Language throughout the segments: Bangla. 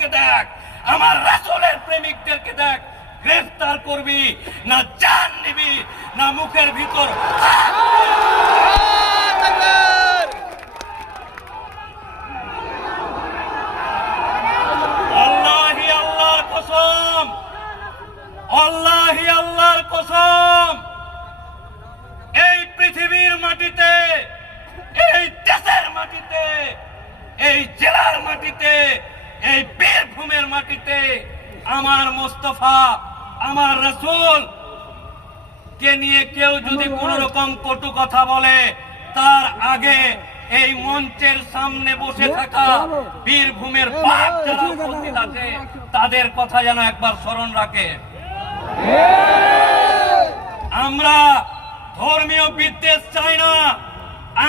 প্রেমিকদেরকে দেখ, আমার রাসূলের প্রেমিকদেরকে দেখ, গ্রেফতার করবি না জান নিবি না মুখের ভিতর আল্লাহি আল্লাহর কসম, আল্লাহি আল্লাহর কসম, এই পৃথিবীর মাটিতে, এই দেশের মাটিতে, এই জেলার মাটিতে, এই বীরভূমের মাটিতে আমার মোস্তফা, আমার রাসূল কে নিয়ে কেউ যদি কোন রকম কটু কথা বলে, তার আগে এই মঞ্চের সামনে বসে থাকা বীরভূমের বাপ যারা উপস্থিত আছে তাদের কথা যেন একবার স্মরণ রাখে। আমরা ধর্মীয় বিদ্বেষ চাই না,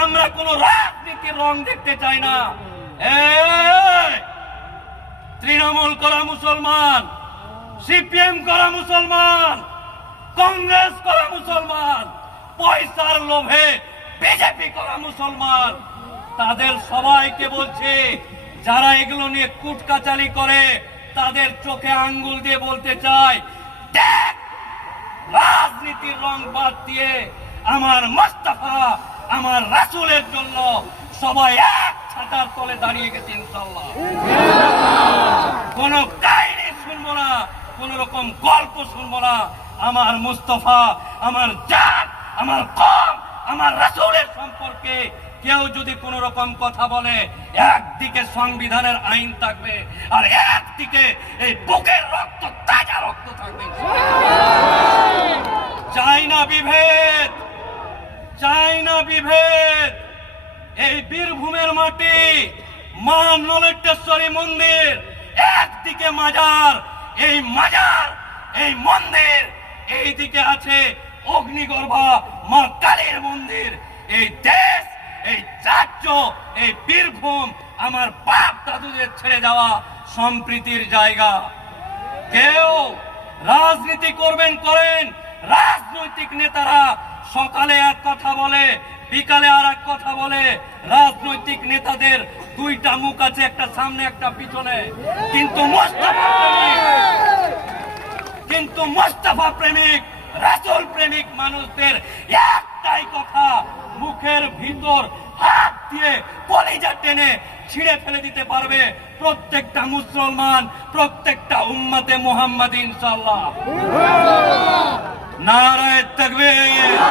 আমরা কোন রাজনীতির রং দেখতে চাই না। তৃণমূল করা মুসলমান, সিপিএম করা মুসলমান, কংগ্রেস করা মুসলমান, পয়সার লোভে বিজেপি করা মুসলমান, তাদের সবাইকে বলছে, যারা এগুলো নিয়ে কুটকাচালি করে তাদের চোখে আঙ্গুল দিয়ে বলতে চাই, দেখ, রাজনীতির রং বাদ দিয়ে আমার মোস্তফা, আমার রাসূলের জন্য সবাই এক ছাতার তলে দাঁড়িয়ে গেছে ইনশাআল্লাহ। কোন কাহিনী শুনবো না, কোন রকম গল্প শুনবো না। আমার মুস্তফা, আমার জান, আমার কওম, আমার রাসূলের সম্পর্কে কেউ যদি কোন রকম কথা বলে, একদিকে সংবিধানের আইন থাকবে আর একদিকে এই বুকের রক্ত, তাজা রক্ত থাকবে। চাই না বিভেদ, চাই না বিভেদ। এই বীরভূমের মাটি, মা নলেটেশ্বরী মন্দির, একদিকে মাজার, এই মাজার, এই মন্দির, এইদিকে আছে অগ্নিগর্ভা মা কালীর মন্দির। এই দেশ, এই রাজ্য, এই বীরভূম আমার বাপ দাদুদের ছেড়ে যাওয়া সম্প্রীতির জায়গা। কেউ রাজনীতি করবেন করেন, রাজনৈতিক নেতারা সকালে এক কথা বলে, বিকালে আর এক কথা বলে। রাজনৈতিক নেতাদের দুইটা মুখ আছে, একটা সামনে একটা পিছনে, কিন্তু মোস্তফা প্রেমিক, রাসূল প্রেমিক মানুষদের একটাই কথা, মুখের ভিতর হাত দিয়ে কলিজা টেনে ছিঁড়ে ফেলে দিতে পারবে প্রত্যেকটা মুসলমান, প্রত্যেকটা উম্মতে মুহাম্মাদি ইনশাআল্লাহ। নারায়ে তাকবীর।